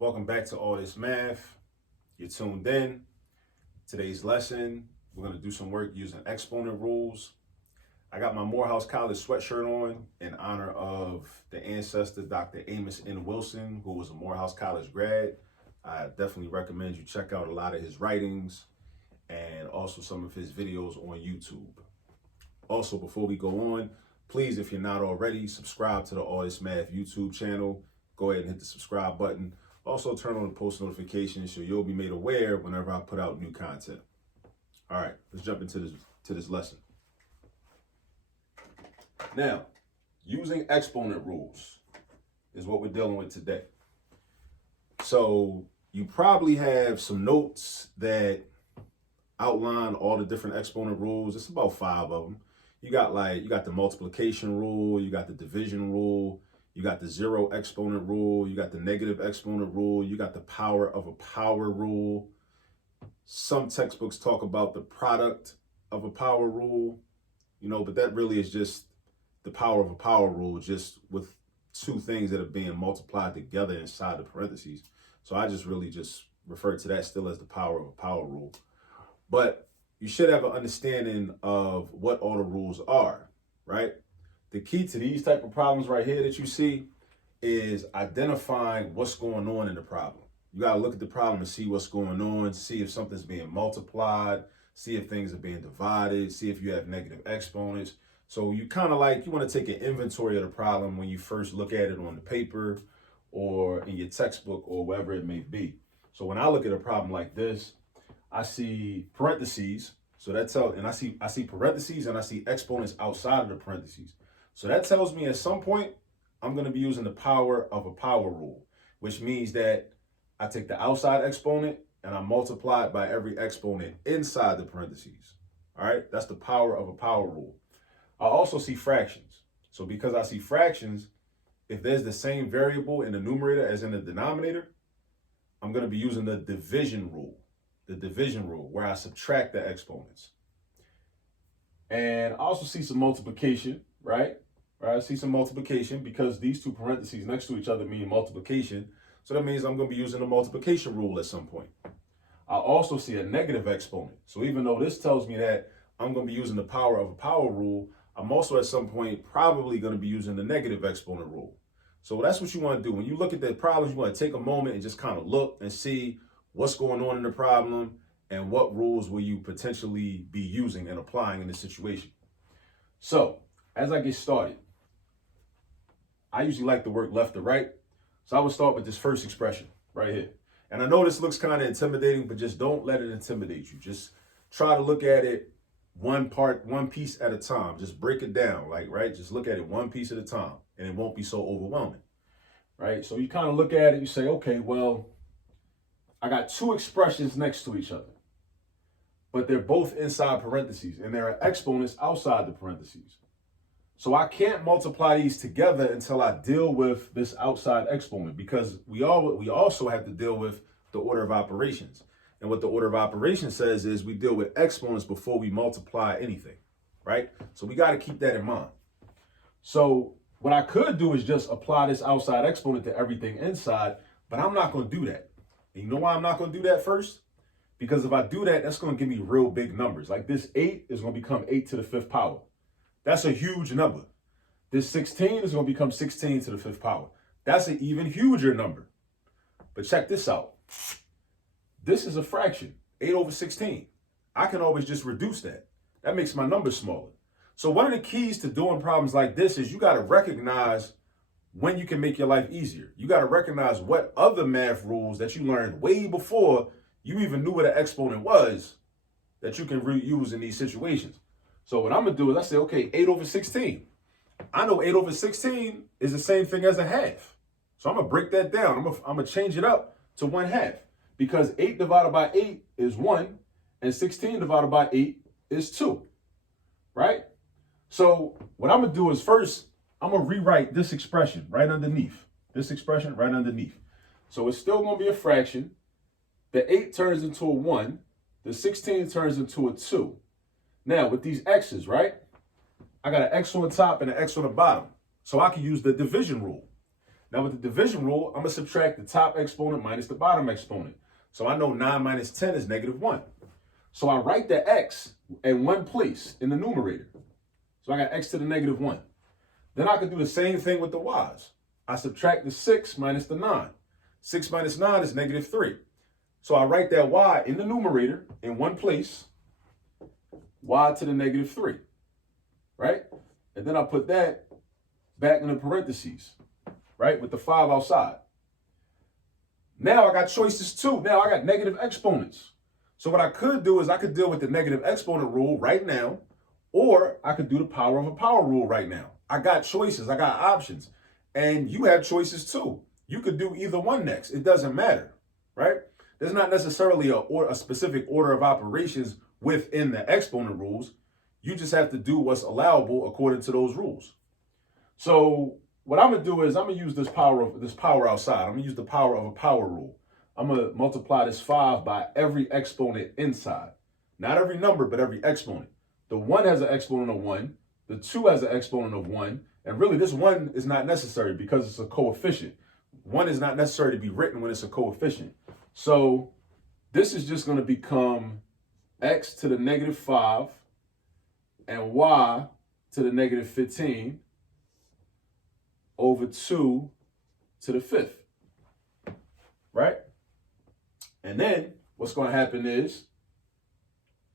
Welcome back to All This Math. You're tuned in. Today's lesson, we're going to do some work using exponent rules. I got my Morehouse College sweatshirt on in honor of the ancestor, Dr. Amos N. Wilson, who was a Morehouse College grad. I definitely recommend you check out a lot of his writings and also some of his videos on YouTube. Also, before we go on, please, if you're not already, subscribe to the All This Math YouTube channel. Go ahead and hit the subscribe button. Also, turn on the post notifications so you'll be made aware whenever I put out new content. All right, let's jump into this lesson. Now, using exponent rules is what we're dealing with today. So you probably have some notes that outline all the different exponent rules. It's about 5 of them. You got the multiplication rule, you got the division rule, you got the zero exponent rule, you got the negative exponent rule, you got the power of a power rule. Some textbooks talk about the product of a power rule, but that really is just the power of a power rule, just with two things that are being multiplied together inside the parentheses. So I just refer to that still as the power of a power rule. But you should have an understanding of what all the rules are, right? The key to these type of problems right here that you see is identifying what's going on in the problem. You got to look at the problem and see what's going on, see if something's being multiplied, see if things are being divided, see if you have negative exponents. So you you want to take an inventory of the problem when you first look at it on the paper or in your textbook or wherever it may be. So when I look at a problem like this, I see parentheses. So I see parentheses and I see exponents outside of the parentheses. So that tells me at some point, I'm going to be using the power of a power rule, which means that I take the outside exponent and I multiply it by every exponent inside the parentheses. All right, that's the power of a power rule. I also see fractions. So because I see fractions, if there's the same variable in the numerator as in the denominator, I'm going to be using the division rule where I subtract the exponents. And I also see some multiplication, right? I see some multiplication because these two parentheses next to each other mean multiplication. So that means I'm going to be using the multiplication rule at some point. I also see a negative exponent. So even though this tells me that I'm going to be using the power of a power rule, I'm also at some point probably going to be using the negative exponent rule. So that's what you want to do. When you look at the problems, you want to take a moment and just kind of look and see what's going on in the problem and what rules will you potentially be using and applying in this situation. So as I get started, I usually like to work left to right. So I would start with this first expression right here. And I know this looks kind of intimidating, but just don't let it intimidate you. Just try to look at it one piece at a time. Just break it down, right? Just look at it one piece at a time and it won't be so overwhelming, right? So you kind of look at it, you say, okay, well, I got two expressions next to each other, but they're both inside parentheses and there are exponents outside the parentheses. So I can't multiply these together until I deal with this outside exponent because we also have to deal with the order of operations. And what the order of operations says is we deal with exponents before we multiply anything, right? So we got to keep that in mind. So what I could do is just apply this outside exponent to everything inside, but I'm not going to do that. And you know why I'm not going to do that first? Because if I do that, that's going to give me real big numbers. Like this 8 is going to become 8 to the 5th power. That's a huge number. This 16 is going to become 16 to the 5th power. That's an even huger number. But check this out. This is a fraction, 8 over 16. I can always just reduce that. That makes my number smaller. So one of the keys to doing problems like this is you got to recognize when you can make your life easier. You got to recognize what other math rules that you learned way before you even knew what an exponent was that you can reuse in these situations. So what I'm going to do is I say, okay, 8 over 16. I know 8 over 16 is the same thing as a half. So I'm going to break that down. I'm going to change it up to 1/2 because 8 divided by 8 is 1 and 16 divided by 8 is 2, right? So what I'm going to do is first, I'm going to rewrite this expression right underneath. So it's still going to be a fraction. The 8 turns into a 1. The 16 turns into a 2. Now, with these x's, right, I got an x on the top and an x on the bottom. So I can use the division rule. Now with the division rule, I'm going to subtract the top exponent minus the bottom exponent. So I know 9 minus 10 is negative 1. So I write the x in one place in the numerator. So I got x to the negative 1. Then I could do the same thing with the y's. I subtract the 6 minus the 9. 6 minus 9 is negative 3. So I write that y in the numerator in one place, y to the negative 3, right? And then I put that back in the parentheses, right, with the 5 outside. Now I got choices too. Now I got negative exponents. So what I could do is I could deal with the negative exponent rule right now, or I could do the power of a power rule right now. I got choices, I got options, and you have choices too. You could do either one next. It doesn't matter, right? There's not necessarily a specific order of operations within the exponent rules. You just have to do what's allowable according to those rules. So what I'm gonna do is I'm gonna use this power outside. I'm gonna use the power of a power rule. I'm gonna multiply this 5 by every exponent inside. Not every number, but every exponent. The 1 has an exponent of 1. The 2 has an exponent of 1. And really this 1 is not necessary because it's a coefficient. 1 is not necessary to be written when it's a coefficient. So this is just gonna become x to the negative 5 and y to the negative 15 over 2 to the 5th, right? And then what's going to happen is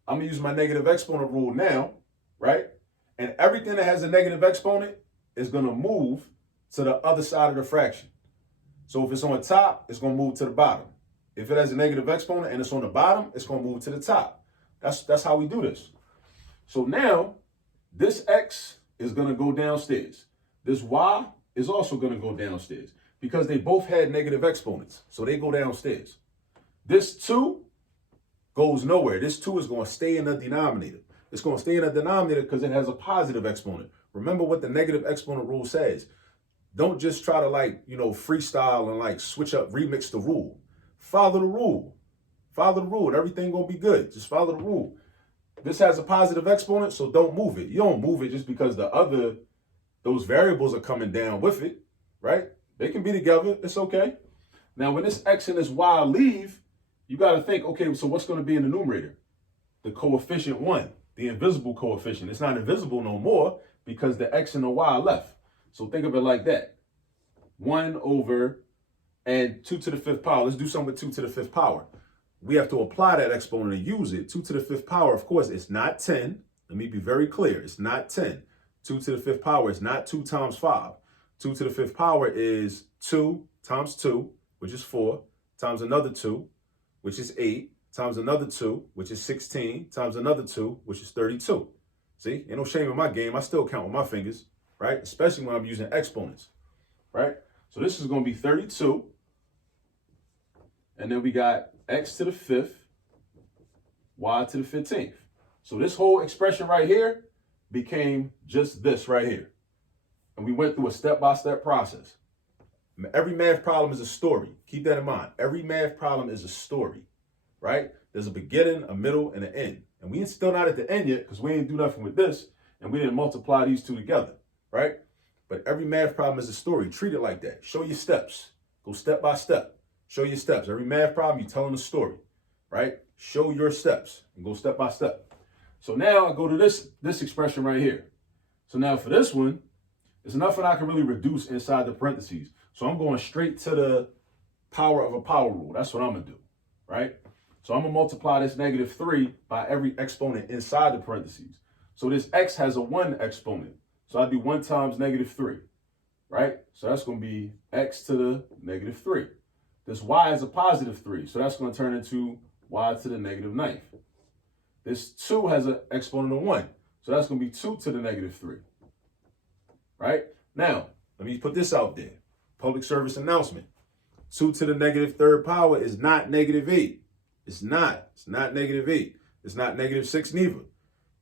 I'm going to use my negative exponent rule now, right? And everything that has a negative exponent is going to move to the other side of the fraction. So if it's on the top, it's going to move to the bottom. If it has a negative exponent and it's on the bottom, it's going to move to the top. That's how we do this. So now this x is going to go downstairs. This y is also going to go downstairs because they both had negative exponents. So they go downstairs. This 2 goes nowhere. This 2 is going to stay in the denominator. It's going to stay in the denominator because it has a positive exponent. Remember what the negative exponent rule says. Don't just try to freestyle and switch up, remix the rule. Follow the rule. Follow the rule and everything going to be good. Just follow the rule. This has a positive exponent, so don't move it. You don't move it just because those variables are coming down with it, right? They can be together. It's okay. Now, when this x and this y leave, you got to think, okay, so what's going to be in the numerator? The coefficient 1, the invisible coefficient. It's not invisible no more because the x and the y left. So think of it like that. 1 over and 2 to the 5th power. Let's do something with 2 to the 5th power. We have to apply that exponent and use it. 2 to the 5th power, of course, it's not 10. Let me be very clear. It's not 10. 2 to the 5th power is not 2 times 5. 2 to the 5th power is 2 times 2, which is 4, times another 2, which is 8, times another 2, which is 16, times another 2, which is 32. See, ain't no shame in my game. I still count with my fingers, right? Especially when I'm using exponents, right? So this is going to be 32. And then we got x to the 5th, y to the 15th. So this whole expression right here became just this right here. And we went through a step-by-step process. Every math problem is a story. Keep that in mind. Every math problem is a story, right? There's a beginning, a middle, and an end. And we still not at the end yet because we didn't do nothing with this and we didn't multiply these two together, right? But every math problem is a story. Treat it like that. Show your steps. Go step by step. Show your steps. Every math problem, you're telling a story, right? Show your steps and go step by step. So now I go to this expression right here. So now for this one, there's nothing I can really reduce inside the parentheses. So I'm going straight to the power of a power rule. That's what I'm going to do, right? So I'm going to multiply this negative 3 by every exponent inside the parentheses. So this x has a 1 exponent. So I do 1 times negative 3, right? So that's going to be x to the negative 3. This y is a positive 3. So that's going to turn into y to the negative 9th. This 2 has an exponent of 1. So that's going to be 2 to the negative 3, right? Now, let me put this out there. Public service announcement. 2 to the negative 3rd power is not negative 8. It's not. It's not negative 8. It's not negative 6 neither.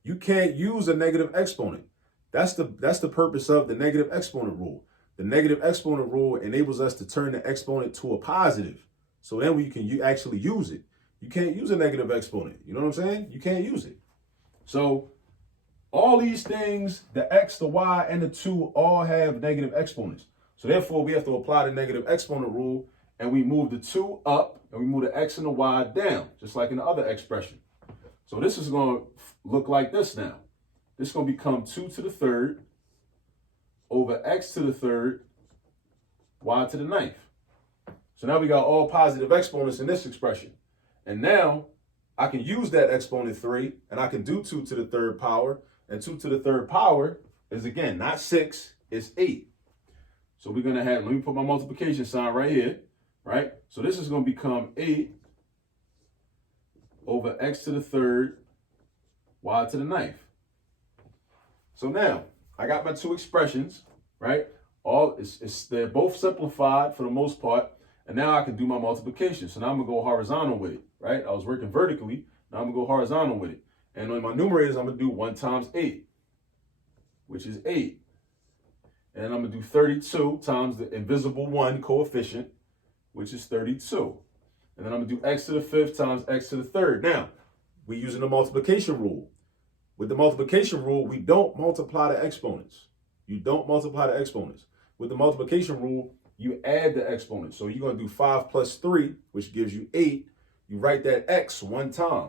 You can't use a negative exponent. That's the purpose of the negative exponent rule. The negative exponent rule enables us to turn the exponent to a positive. So then you actually use it. You can't use a negative exponent. You know what I'm saying? You can't use it. So all these things, the x, the y, and the 2 all have negative exponents. So therefore, we have to apply the negative exponent rule, and we move the 2 up, and we move the x and the y down, just like in the other expression. So this is going to look like this now. This is going to become 2 to the third over x to the third, y to the ninth. So now we got all positive exponents in this expression. And now I can use that exponent 3, and I can do 2 to the third power. And 2 to the third power is, again, not 6, it's 8. So we're going to have, let me put my multiplication sign right here, right? So this is going to become 8 over x to the third, y to the ninth. So now I got my 2 expressions, right? They're both simplified for the most part. And now I can do my multiplication. So now I'm going to go horizontal with it, right? I was working vertically. Now I'm going to go horizontal with it. And on my numerators, I'm going to do 1 times 8, which is 8. And I'm going to do 32 times the invisible 1 coefficient, which is 32. And then I'm going to do x to the 5th times x to the 3rd. Now, we're using the multiplication rule. With the multiplication rule, we don't multiply the exponents. You don't multiply the exponents. With the multiplication rule, you add the exponents. So you're going to do 5 plus 3, which gives you 8. You write that x 1 time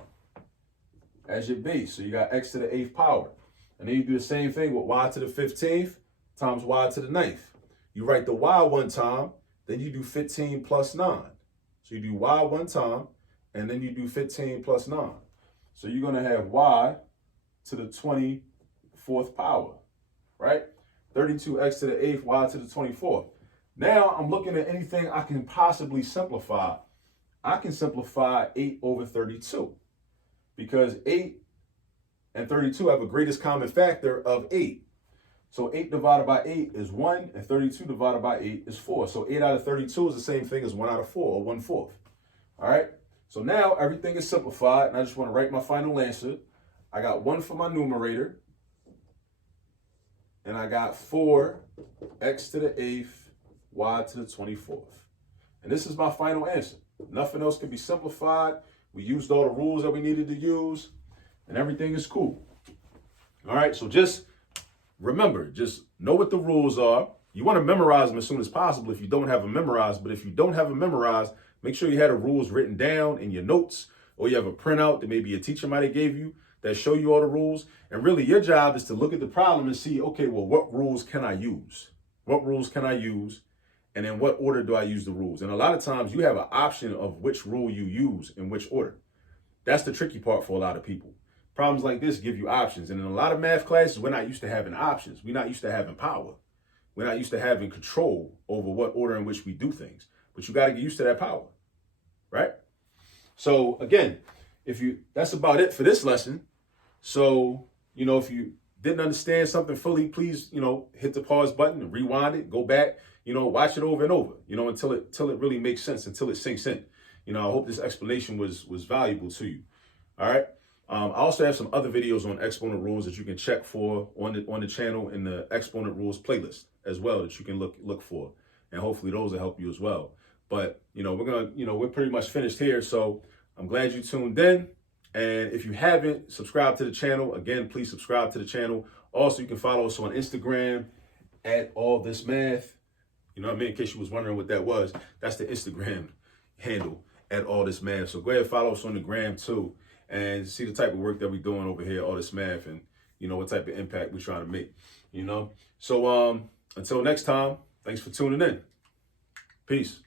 as your base. So you got x to the 8th power. And then you do the same thing with y to the 15th times y to the 9th. You write the y 1 time, then you do 15 plus 9. So you do y 1 time, and then you do 15 plus 9. So you're going to have y to the 24th power, right? 32x to the 8th, y to the 24th. Now I'm looking at anything I can possibly simplify. I can simplify 8 over 32 because 8 and 32 have a greatest common factor of 8. So 8 divided by 8 is 1, and 32 divided by 8 is 4. So 8 out of 32 is the same thing as 1 out of 4, or 1/4. All right? So now everything is simplified, and I just want to write my final answer. I got 1 for my numerator, and I got 4x to the 8th, y to the 24th. And this is my final answer. Nothing else can be simplified. We used all the rules that we needed to use, and everything is cool. All right, so just remember, just know what the rules are. You want to memorize them as soon as possible if you don't have them memorized. But if you don't have them memorized, make sure you have the rules written down in your notes, or you have a printout that maybe your teacher might have gave you that show you all the rules. And really your job is to look at the problem and see, okay, well, what rules can I use? What rules can I use? And in what order do I use the rules? And a lot of times you have an option of which rule you use in which order. That's the tricky part for a lot of people. Problems like this give you options. And in a lot of math classes, we're not used to having options. We're not used to having power. We're not used to having control over what order in which we do things. But you got to get used to that power, right? So again, that's about it for this lesson. So, if you didn't understand something fully, please, hit the pause button and rewind it, go back, watch it over and over, until it really makes sense, until it sinks in. I hope this explanation was valuable to you. All right. I also have some other videos on exponent rules that you can check for on the channel in the exponent rules playlist as well that you can look for, and hopefully those will help you as well. But we're pretty much finished here, so I'm glad you tuned in. And if you haven't subscribed to the channel, again, please subscribe to the channel. Also, you can follow us on Instagram at All This Math. In case you was wondering what that was, that's the Instagram handle at All This Math. So go ahead and follow us on the gram too, and see the type of work that we're doing over here, All This Math, and what type of impact we're trying to make. So until next time, thanks for tuning in. Peace.